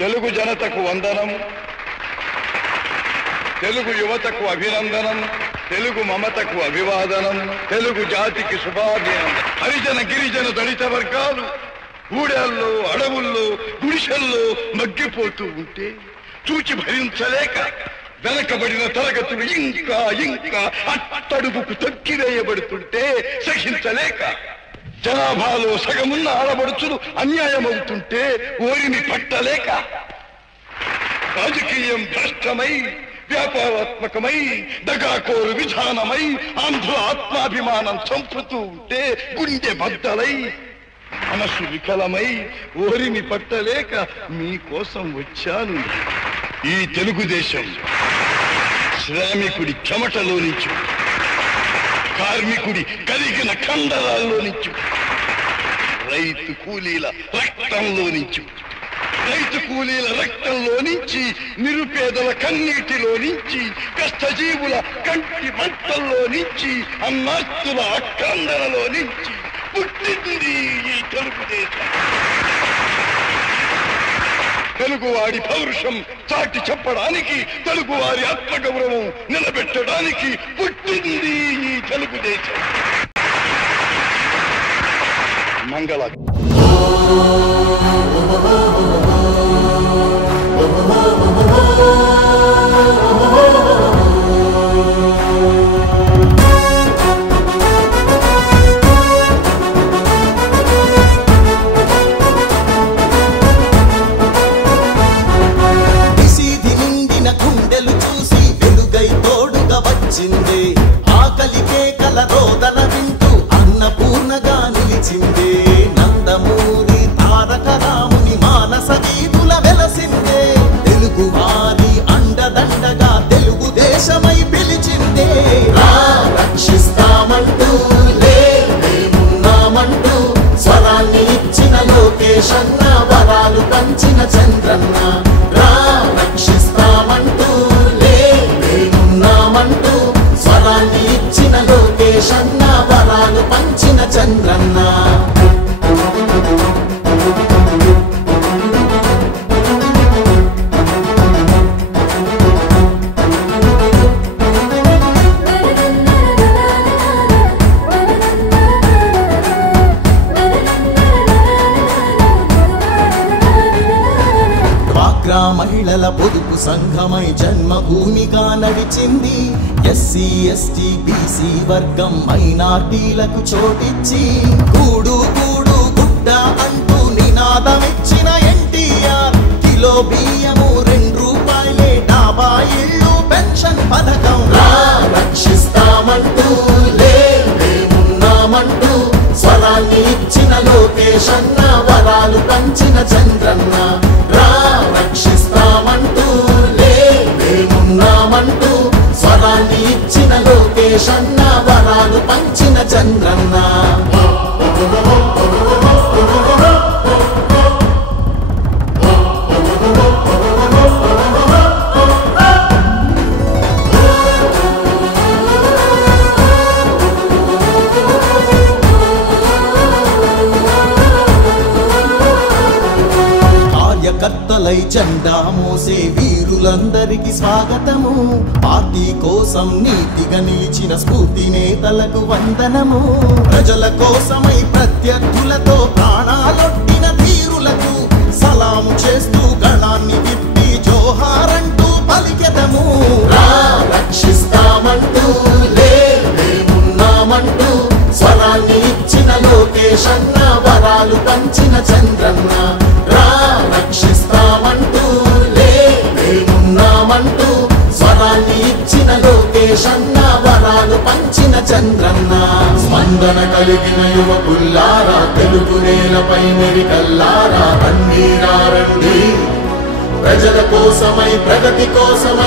తెలుగు జనతకు వందనం, తెలుగు యువతకు అభినందనం, తెలుగు మమతకు అభివాదనం, తెలుగు జాతికి శుభాభినందనం. హరిజన గిరిజన దళిత వర్గాలు గూడెల్లో, అడవుల్లో, గుడిసెల్లో మగ్గిపోతూ ఉంటే చూచి భరించలేక వెనకబడిన తరగతులు ఇంకా ఇంకా అట్టడుగుకు తొక్కివేయబడుతుంటే సహించలేక జనాభాలో సగమున్న ఆడబడుచులు అన్యాయమవుతుంటే ఓరిని పట్టలేక రాజకీయం భ్రష్టమై, వ్యాపారాత్మకమై, దగాకోరు విధానమై ఆంధ్ర ఆత్మాభిమానం చంపుతూ ఉంటే గుండె బద్దలై మనసు వికలమై ఓరిని పట్టలేక మీకోసం వచ్చాను. ఈ తెలుగుదేశం శ్రామికుడి చెమటలో నుంచి, కార్మికుడి కరిగిన కండరాల్లో నుంచి, రైతు కూలీల రక్తంలో నుంచి, నిరుపేదల కన్నీటిలో నుంచి, కష్టజీవుల కంటి మంటల్లో నుంచి, అన్నాస్తుల అక్కందనలో నుంచి పుట్టింది ఈ తెలుగుదేశం. తెలుగువాడి పౌరుషం చాటి చెప్పడానికి, తెలుగువారి ఆత్మగౌరవం నిలబెట్టడానికి పుట్టింది ఈ తెలుగుదేశం. మంగళ ఆకలికే కల రోదన వింటూ అన్నపూర్ణగా నిలిచిందే. నందమూరి తారక రాముని మానస గీతుల వెలసిందే. తెలుగు వారి అండదండగా తెలుగుదేశమై పిలిచిందే. రక్షిస్తామంటూ లేమున్నామంటూ స్వరాన్ని ఇచ్చిన లోకేశన్న, వరాలు పంచిన చంద్రన్న. రక్షిస్తామంటూ లేమున్నామంటూ స్వరాన్ని ఇచ్చిన లోకేశన్న, వరాలు పంచిన చంద్రన్న. మహిళల పొదుపు సంఘమై జన్మభూమిగా నడిచింది. ఎస్సీ ఎస్టీ బీసీ వర్గం మైనార్టీలకు చోటిచ్చి గూడు గూడు గుడ్డ అంటూ నినాదమిచ్చిన ఎన్టీఆర్. కిలో బియ్యము 2 రూపాయలే, డాబా ఇళ్ళు పెన్షన్ పథకం. రక్షిస్తామంటూ లేమున్నామంటూ స్వరాన్ని ఇచ్చిన లోకేశన్న, వరాలు పంచిన చంద్రన్న. రక్షిస్తామంటూ లేమున్నామంటూ స్వరాన్ని ఇచ్చిన లోకేశన్న, వరాలు పంచిన చంద్రన్న. కార్యకర్తలై జెండా మోసే వీరులందరికీ స్వాగతము. పార్టీ కోసం నీతిగా నిలిచిన స్ఫూర్తి నేతలకు వందనము. ప్రజల కోసమై ప్రత్యర్థులతో ప్రాణాలొట్టిన ధీరులకు సలాము చేస్తూ గళాన్ని విప్పి జోహారంటూ పలికెదము. రక్షిస్తామంటూ లేమున్నామంటూ స్వరాన్ని ఇచ్చిన లోకేశన్న, వరాలు పంచిన చంద్రన్న. రక్షిస్తామంటూ లేమున్నామంటూ స్వరాన్ని ఇచ్చిన లోకేశన్న, వరాలు పంచిన చంద్రన్న. స్పందన కలిగిన యువకుల్లారా, తెలుగు నేలపై మెరికల్లారా, కన్నీరారండి. ప్రజల కోసమై ప్రగతి కోసం